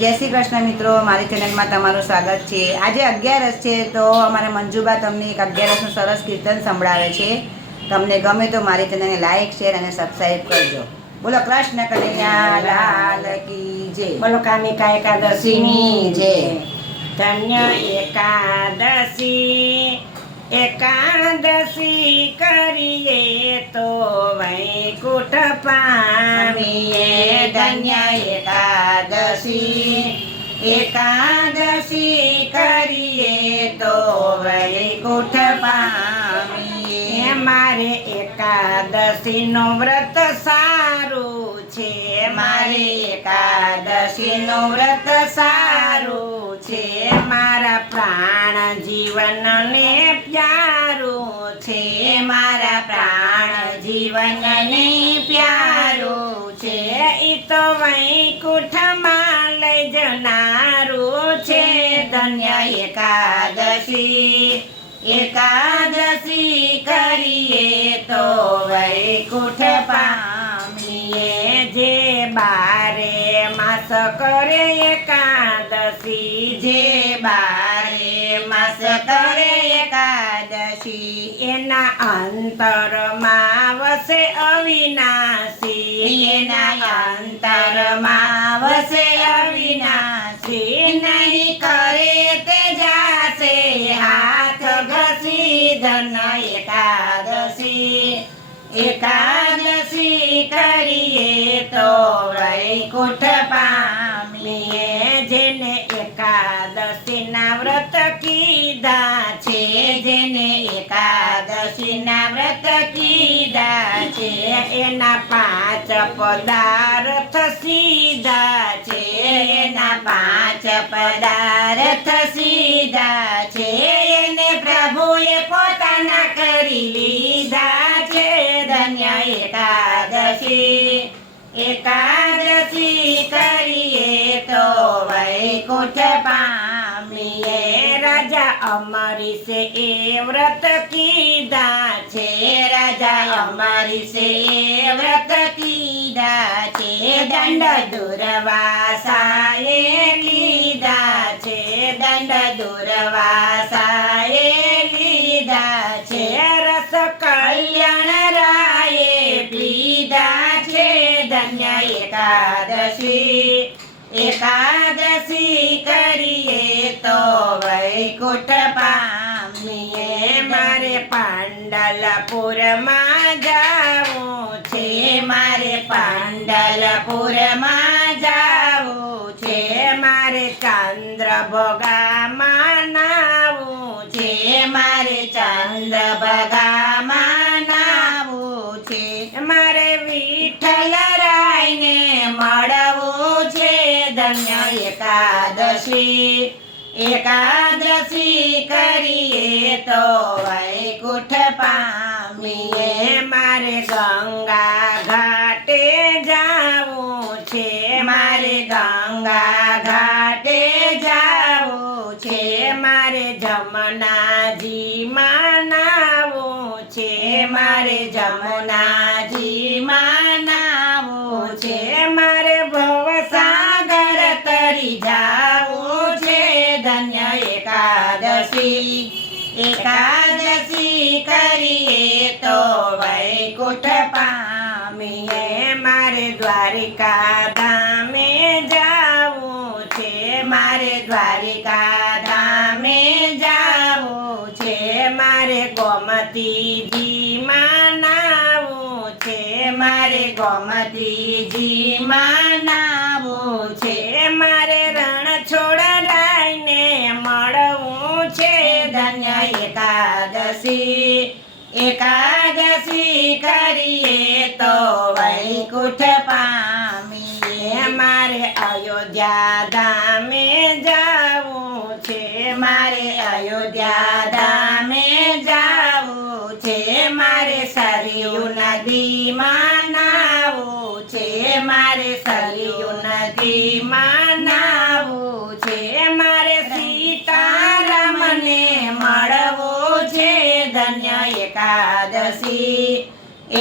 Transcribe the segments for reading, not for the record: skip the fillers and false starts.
જય શ્રી કૃષ્ણ મિત્રો, મારી ચેનલમાં તમારું સ્વાગત છે। આજે 11 છે તો અમારા મંજુબા તમને એક 11નું સરસ કીર્તન સંભળાવે છે। તમને ગમે તો મારી ચેનલને લાઈક, શેર અને સબસ્ક્રાઈબ કરજો। બોલો કૃષ્ણ કનૈયા લાલ કી જય। બોલો કામિકા એકાદશીની જય। ધન્ય એકાદશી, એકાદશી કરીએ તો વૈકુંઠ પામીએ। ધન્ય એકાદશી, એકાદશી કરીએ તો વૈકુંઠ પામીએ। મારે એકાદશીનું વ્રત સારું છે, મારે એકાદશીનું વ્રત સારું છે। મારા પ્રાણ જીવનને પ્યારું છે, મારા પ્રાણ જીવનને પ્યારું છે। ઈ તો વૈકુંઠમાં લઈ જનારું છે। ધન્ય એકાદશી, એકાદશી કરીએ તો વૈકુંઠ પામીએ। જે 12 માસ કરે એકાદશી, જે 12 માસ કરે એકાદશી, એના અંતરમાં વસે અવિનાશી, એના અંતરમાં વસે અવિનાશી। નહીં કરે તે જાશે હાથ ઘસી। ધન્ય એકાદશી, એકાદશી કરીએ તો વૈકુંઠ પામીએ। જેને એકાદશીના વ્રત કીધા છે, જેને એકાદશીના વ્રત કીધા છે, એના 5 પદાર્થ સીધા છે, એના 5 પદાર્થ સીધા છે। એને પ્રભુએ પોતાના કરી લીધા છે। ધન્ય એકાદશી, એકાદશી કરીએ તો વૈકુંઠ પામીએ। રાજા અમરીશે એ વ્રત કીધા છે, રાજા અમરીશે એ વ્રત કીધા છે। દંડ દુર્વાસાએ લીધા છે, દંડ દુર્વાસાએ લીધા છે। રસ કલ્યાણ રાયે પીધા છે। ધન્ય એકાદશી, એકાદશી કરીએ તો વૈકુંઠ પામીએ। મારે પાંડલપુરમાં જાવું છે, મારે પાંડલપુરમાં જાવું છે। મારે ચંદ્રભાગામાં નાવું છે, મારે ચંદ્રભાગામાં નાવું છે। મારે વિઠ્ઠલરાયને મળવું છે। ધન્ય એકાદશી, એકાદશી કરીએ તો વૈકુંઠ પામીએ। મારે ગંગા ઘાટે જાવું છે, મારે ગંગા ઘાટે જાવું છે। મારે જમનાજીમાં નાવું છે, મારે જમનાજીમાં નાવું છે। મારે ભવસાગર તરી જાવું છે। ધન્ય એકાદશી, એકાદશી કરીએ તો વૈકુંઠ પામીએ। મારે દ્વારિકા ધામે જાવું છે, મારે દ્વારિકા ધામે જાવું છે। મારે ગોમતીજીમાં નાવું છે, મારે ગોમતીજીમાં નાવું છે। મારે રણછોડરાયને મળવું છે। ધન્ય એકાદશી, એકાદશી કરીએ તો વૈકુંઠ પામીએ। મારે અયોધ્યા ધામે જાવું છે, મારે અયોધ્યા ધામે જાવું છે। મારે સરયુ નદીમાં નાવું છે, મારે સરયુ નદીમાં નાવું છે। મારે સીતારામને મળવું છે। ધન્ય એકાદશી,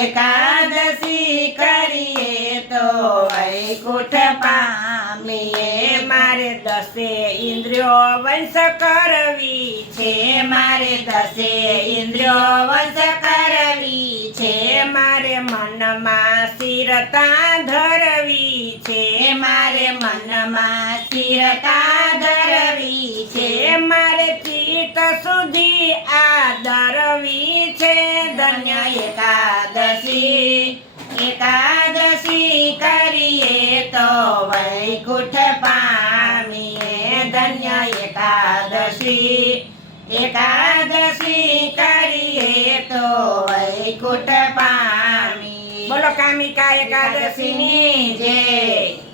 એકાદશી કરીએ તો વૈકુંઠ પામીએ। મારે દસે ઇન્દ્રિયો વંશ કરવી છે મારે દસે ઇન્દ્રિયો વશ કરવી છે મારે મનમાં સ્થિરતા ધરવી છે મારે મનમાં સ્થિરતા ધરવી છે મારે ચિત્ત સુધી આદરવી છે ધન્ય એકાદશી એકાદશી કરીએ તો વૈકુંઠ પામીએ ધન્ય એકાદશી એકાદશી કરીએ તો વૈકુંઠ પામીએ બોલો કામિકા એકાદશીની જય